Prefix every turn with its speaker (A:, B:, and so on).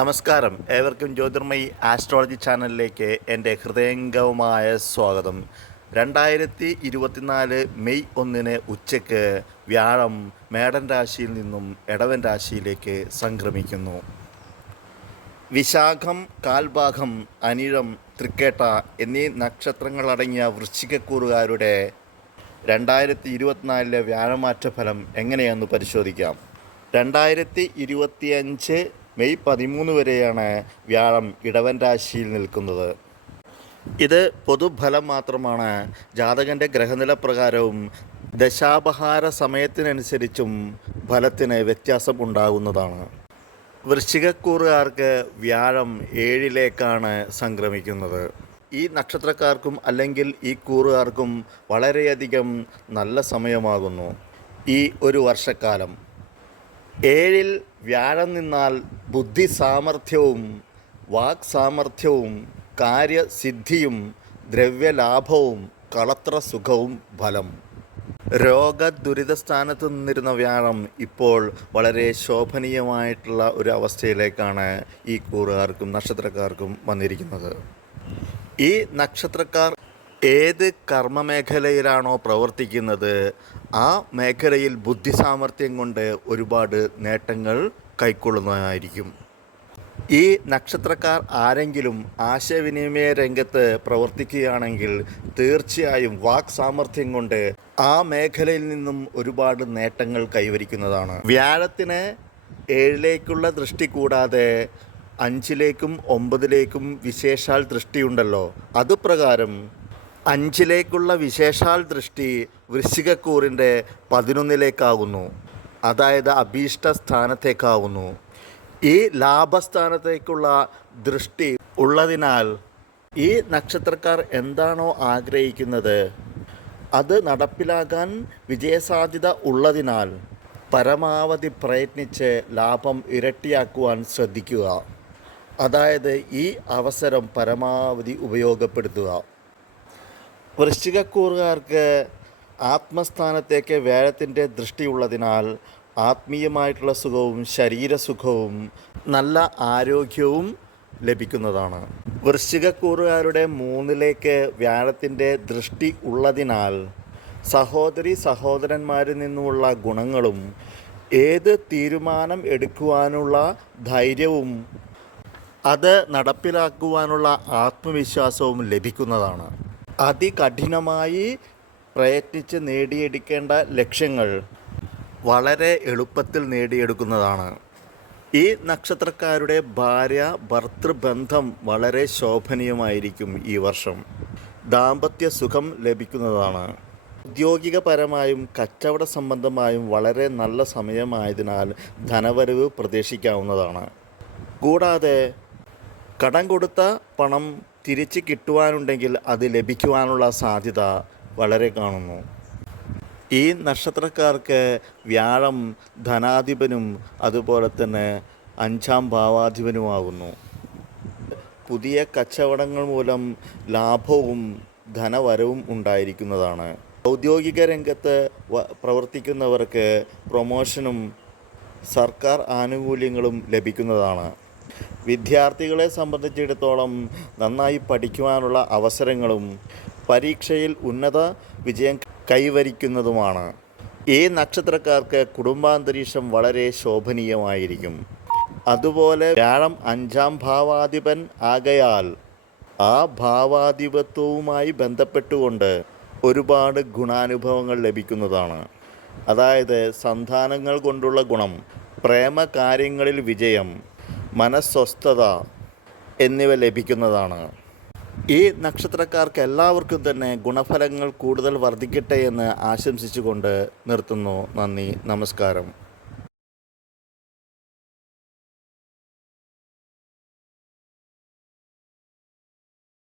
A: നമസ്കാരം. ഏവർക്കും ജ്യോതിർമയി ആസ്ട്രോളജി ചാനലിലേക്ക് എന്റെ ഹൃദയംഗവുമായ സ്വാഗതം. രണ്ടായിരത്തി ഇരുപത്തിനാല് മെയ് ഒന്നിന് ഉച്ചയ്ക്ക് വ്യാഴം മേടൻ രാശിയിൽ നിന്നും ഇടവൻ രാശിയിലേക്ക് സംക്രമിക്കുന്നു. വിശാഖം കാൽഭാഗം അനിഴം തൃക്കേട്ട എന്നീ നക്ഷത്രങ്ങളടങ്ങിയ വൃശ്ചികക്കൂറുകാരുടെ രണ്ടായിരത്തി ഇരുപത്തിനാലിലെ വ്യാഴമാറ്റ ഫലം എങ്ങനെയെന്ന് പരിശോധിക്കാം. രണ്ടായിരത്തി ഇരുപത്തിയഞ്ച് മെയ് പതിമൂന്ന് വരെയാണ് വ്യാഴം ഇടവൻ രാശിയിൽ നിൽക്കുന്നത്. ഇത് പൊതുഫലം മാത്രമാണ്. ജാതകന്റെ ഗ്രഹനില പ്രകാരവും ദശാപഹാര സമയത്തിനനുസരിച്ചും ഫലത്തിന് വ്യത്യാസം ഉണ്ടാകുന്നതാണ്. വൃശ്ചികക്കൂറുകാർക്ക് വ്യാഴം ഏഴിലേക്കാണ് സംക്രമിക്കുന്നത്. ഈ നക്ഷത്രക്കാർക്കും അല്ലെങ്കിൽ ഈ കൂറുകാർക്കും വളരെയധികം നല്ല സമയമാകുന്നു. ഈ ഒരു വർഷക്കാലം. ഏഴിൽ വ്യാഴം നിന്നാൽ ബുദ്ധി സാമർഥ്യവും വാക് സാമർഥ്യവും കാര്യസിദ്ധിയും ദ്രവ്യലാഭവും കളത്ര സുഖവും ഫലം. രോഗ ദുരിതസ്ഥാനത്ത് നിന്നിരുന്ന വ്യാഴം ഇപ്പോൾ വളരെ ശോഭനീയമായിട്ടുള്ള ഒരു അവസ്ഥയിലേക്കാണ് ഈ കൂറുകാർക്കും നക്ഷത്രക്കാർക്കും വന്നിരിക്കുന്നത്. ഈ നക്ഷത്രക്കാർ ഏത് കർമ്മമേഖലയിലാണോ പ്രവർത്തിക്കുന്നത് ആ മേഖലയിൽ ബുദ്ധിസാമർഥ്യം കൊണ്ട് ഒരുപാട് നേട്ടങ്ങൾ കൈക്കൊള്ളുന്നതായിരിക്കും. ഈ നക്ഷത്രക്കാർ ആരെങ്കിലും ആശയവിനിമയ രംഗത്ത് പ്രവർത്തിക്കുകയാണെങ്കിൽ തീർച്ചയായും വാക് സാമർഥ്യം കൊണ്ട് ആ മേഖലയിൽ നിന്നും ഒരുപാട് നേട്ടങ്ങൾ കൈവരിക്കുന്നതാണ്. വ്യാഴത്തിന് ഏഴിലേക്കുള്ള ദൃഷ്ടി കൂടാതെ അഞ്ചിലേക്കും ഒമ്പതിലേക്കും വിശേഷാൽ ദൃഷ്ടിയുണ്ടല്ലോ. അതുപ്രകാരം അഞ്ചിലേക്കുള്ള വിശേഷാൽ ദൃഷ്ടി വൃശ്ചികക്കൂറിന്റെ പതിനൊന്നിലേക്കാകുന്നു. അതായത് അഭീഷ്ട സ്ഥാനത്തേക്കാവുന്നു ഈ ലാഭസ്ഥാനത്തേക്കുള്ള ദൃഷ്ടി ഉള്ളതിനാൽ ഈ നക്ഷത്രക്കാർ എന്താണോ ആഗ്രഹിക്കുന്നത്? അത് നടപ്പിലാകാൻ വിജയസാധ്യത ഉള്ളതിനാൽ പരമാവധി പ്രയത്നിച്ച് ലാഭം ഇരട്ടിയാക്കുവാൻ ശ്രദ്ധിക്കുക. അതായത് ഈ അവസരം പരമാവധി ഉപയോഗപ്പെടുത്തുക. വൃശ്ചികക്കൂറുകാർക്ക് ആത്മസ്ഥാനത്തേക്ക് വേഴത്തിന്റെ ദൃഷ്ടിയുള്ളതിനാൽ ആത്മീയമായിട്ടുള്ള സുഖവും ശരീരസുഖവും നല്ല ആരോഗ്യവും ലഭിക്കുന്നതാണ്. വൃശ്ചികക്കൂറുകാരുടെ മൂന്നിലേക്ക് വ്യാഴത്തിന്റെ ദൃഷ്ടി ഉള്ളതിനാൽ സഹോദരി സഹോദരന്മാരിൽ നിന്നുമുള്ള ഗുണങ്ങളും ഏത് തീരുമാനം എടുക്കുവാനുള്ള ധൈര്യവും അത് നടപ്പിലാക്കുവാനുള്ള ആത്മവിശ്വാസവും ലഭിക്കുന്നതാണ്. അതികഠിനമായി പ്രയത്നിച്ച് നേടിയെടുക്കേണ്ട ലക്ഷ്യങ്ങൾ വളരെ എളുപ്പത്തിൽ നേടിയെടുക്കുന്നതാണ്. ഈ നക്ഷത്രക്കാരുടെ ഭാര്യ ഭർത്തൃബന്ധം വളരെ ശോഭനീയമായിരിക്കും ഈ വർഷം. ദാമ്പത്യ സുഖം ലഭിക്കുന്നതാണ്. ഔദ്യോഗികപരമായും കച്ചവട സംബന്ധമായും വളരെ നല്ല സമയമായതിനാൽ ധനവരവ് പ്രതീക്ഷിക്കാവുന്നതാണ്. കൂടാതെ കടം കൊടുത്ത പണം തിരിച്ച് കിട്ടുവാനുണ്ടെങ്കിൽ അത് ലഭിക്കുവാനുള്ള സാധ്യത വളരെ കാണുന്നു. ഈ നക്ഷത്രക്കാർക്ക് വ്യാഴം ധനാധിപനും അതുപോലെ തന്നെ അഞ്ചാം ഭാവാധിപനുമാകുന്നു. പുതിയ കച്ചവടങ്ങൾ മൂലം ലാഭവും ധനവരവും ഉണ്ടായിരിക്കുന്നതാണ്. ഔദ്യോഗിക രംഗത്ത് പ്രവർത്തിക്കുന്നവർക്ക് പ്രൊമോഷനും സർക്കാർ ആനുകൂല്യങ്ങളും ലഭിക്കുന്നതാണ്. വിദ്യാർത്ഥികളെ സംബന്ധിച്ചിടത്തോളം നന്നായി പഠിക്കുവാനുള്ള അവസരങ്ങളും പരീക്ഷയിൽ ഉന്നത വിജയം കൈവരിക്കുന്നതുമാണ്. ഈ നക്ഷത്രക്കാർക്ക് കുടുംബാന്തരീക്ഷം വളരെ ശോഭനീയമായിരിക്കും. അതുപോലെ വ്യാഴം അഞ്ചാം ഭാവാധിപൻ ആകയാൽ ആ ഭാവാധിപത്വവുമായി ബന്ധപ്പെട്ടുകൊണ്ട് ഒരുപാട് ഗുണാനുഭവങ്ങൾ ലഭിക്കുന്നതാണ്. അതായത് സന്താനങ്ങൾ കൊണ്ടുള്ള ഗുണം പ്രേമ കാര്യങ്ങളിൽ വിജയം മനസ്വസ്ഥത എന്നിവ ലഭിക്കുന്നതാണ്. ഈ നക്ഷത്രക്കാർക്ക് എല്ലാവർക്കും തന്നെ ഗുണഫലങ്ങൾ കൂടുതൽ വർദ്ധിക്കട്ടെ എന്ന് ആശംസിച്ചുകൊണ്ട് നിർത്തുന്നു. നന്ദി നമസ്കാരം.